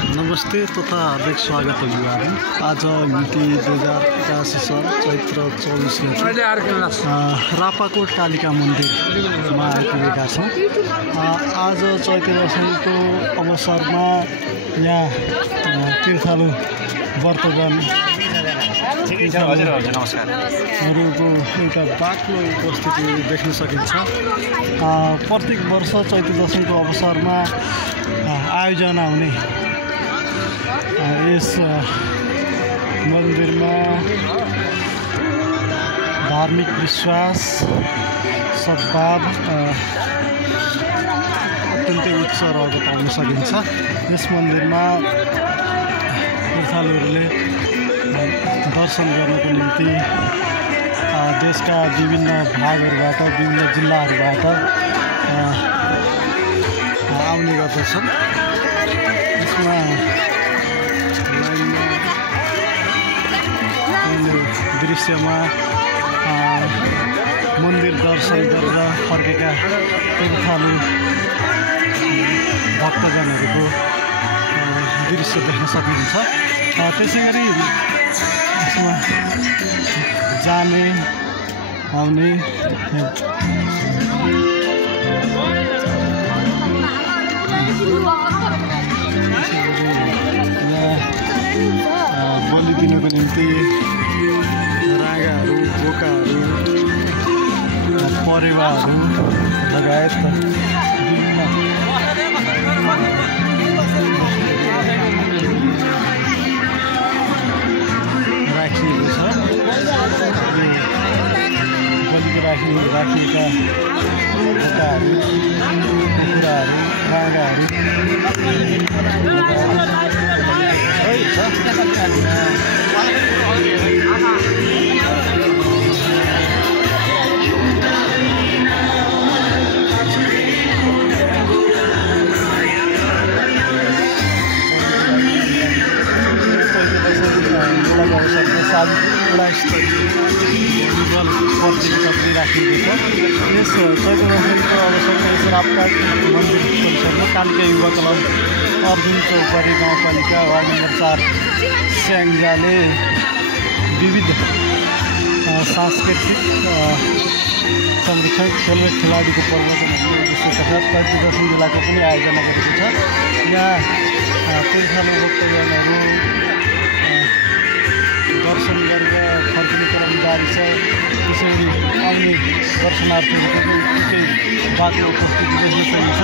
नमस्ते तथा हार्दिक स्वागत हो युवाहरू। आज मिति 2081 साल चैत्र 24 गते रापाकोट कालिका मन्दिरमा आइपुगेका छौँ। आज चैत्र दशैंको अवसरमा यहाँ तीर्थालु व्रतजनहरूको एउटा बाक्लो उपस्थिति देख्न सकिन्छ। प्रत्येक वर्ष चैत्र दशैंको अवसरमा आयोजना हुने यस मन्दिरमा धार्मिक विश्वास सद्भाव अत्यन्तै उच्च रहेको पाउन सकिन्छ। यस मन्दिरमा तीर्थालुहरूले दर्शन गर्नको निम्ति देशका विभिन्न भागहरूबाट विभिन्न जिल्लाहरूबाट आउने गर्दछन्। यसमा दृश्यमा मन्दिर दर्शन गरेर फर्केका तीर्थालु भक्तजनहरूको दृश्य देख्न सक्नुहुन्छ। त्यसै गरी यसमा जाने आउने बलि दिनको निम्ति रागाहरू बोकाहरू परेवाहरू लगायत विभिन्न राखिएको छ। बलिको राखिएका बोकाहरू कुखुराहरू रागाहरू फुटबल प्रतियोगिता पनि राखिएको छ। यस चैत्र दशैंको अवसरमा यस रापकोट मन्दिर परिसरमा कालिका युवा क्लब अर्जुन चौपरी गाउँपालिका वार्ड नम्बर 4 स्याङ्जाले विविध सांस्कृतिक संरक्षण खेल र खेलाडीको प्रदर्शनहरू विशेषतः चैत्र दशैं मेलाको पनि आयोजना गरेको छ। यहाँ तीर्थालु भक्तजनहरू दर्शन गरेर फर्किने क्रम जारी छ। त्यसैगरी आउने दर्शनार्थीहरूको पनि निकै बाक्लो उपस्थिति देख्न सकिन्छ।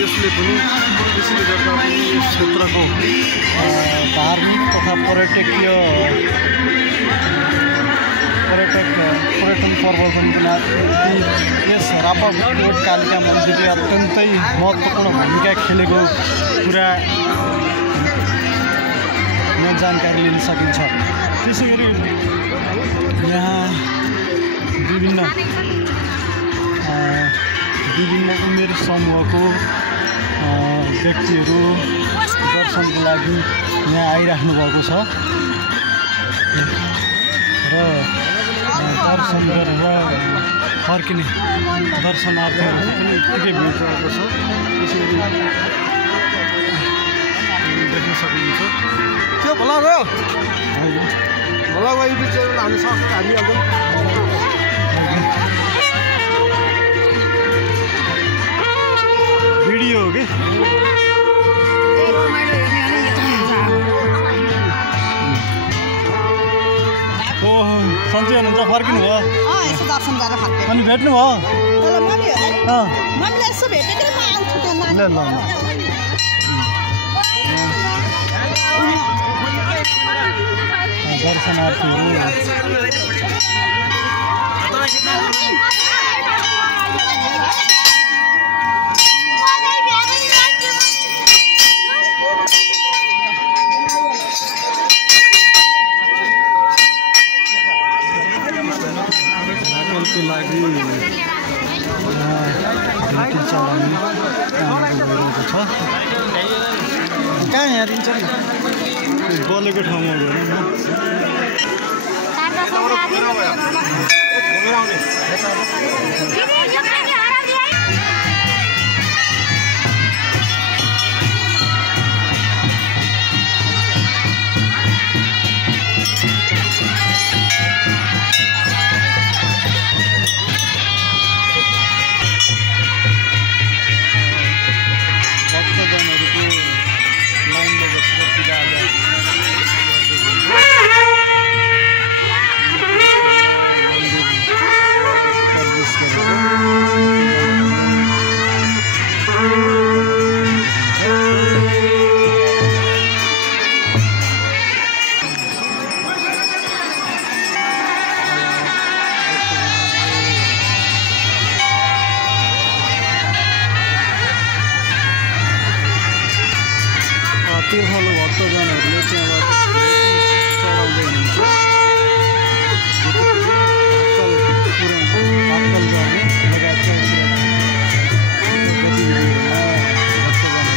यसले गर्दा पनि यस क्षेत्रको धार्मिक तथा पर्यटन प्रवर्धनको लागि यस रापाकोट कालिका मन्दिरले अत्यन्तै महत्त्वपूर्ण भूमिका खेलेको कुरा जानकारी लिन सकिन्छ। त्यसै गरी यहाँ विभिन्न उमेर समूहको व्यक्तिहरू दर्शनको लागि यहाँ आइराख्नु भएको छ र दर्शन गरेर फर्किने दर्शनार्थीहरू पनि उत्तिकै भिड रहेको छ। त्यसै गरी देख्न सकिन्छ। त्यो भला गयो युट्युब च्यानल हामी सक्छ हामी अब भिडियो हो कि सन्चै हुनुहुन्छ? फर्किनु भयो? अनि भेट्नु भयो? दर्शनार्थीहरू को लागि भेटी चढाउने काम गरिरहेको छ। कहाँ यहाँ दिन्छ नि बलेको ठाउँमा गएर तीर्थालु भक्तजनहरूले त्यहाँबाट चढाउँदै हुनुहुन्छ भातकल गर्ने लगायतका गतिविधिहरूमा भक्तजनहरू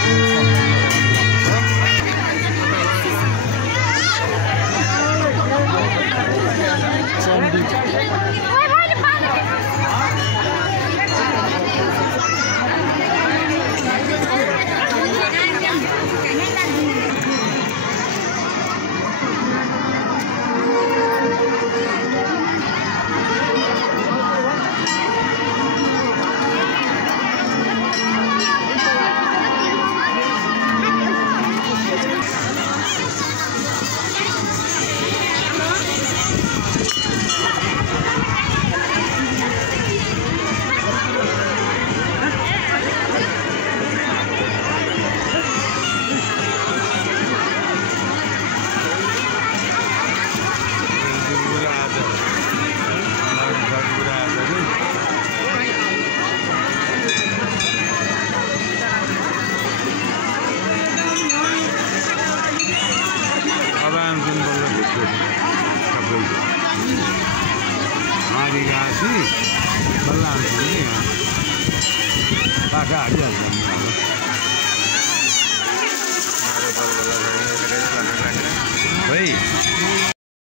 Pakai aja.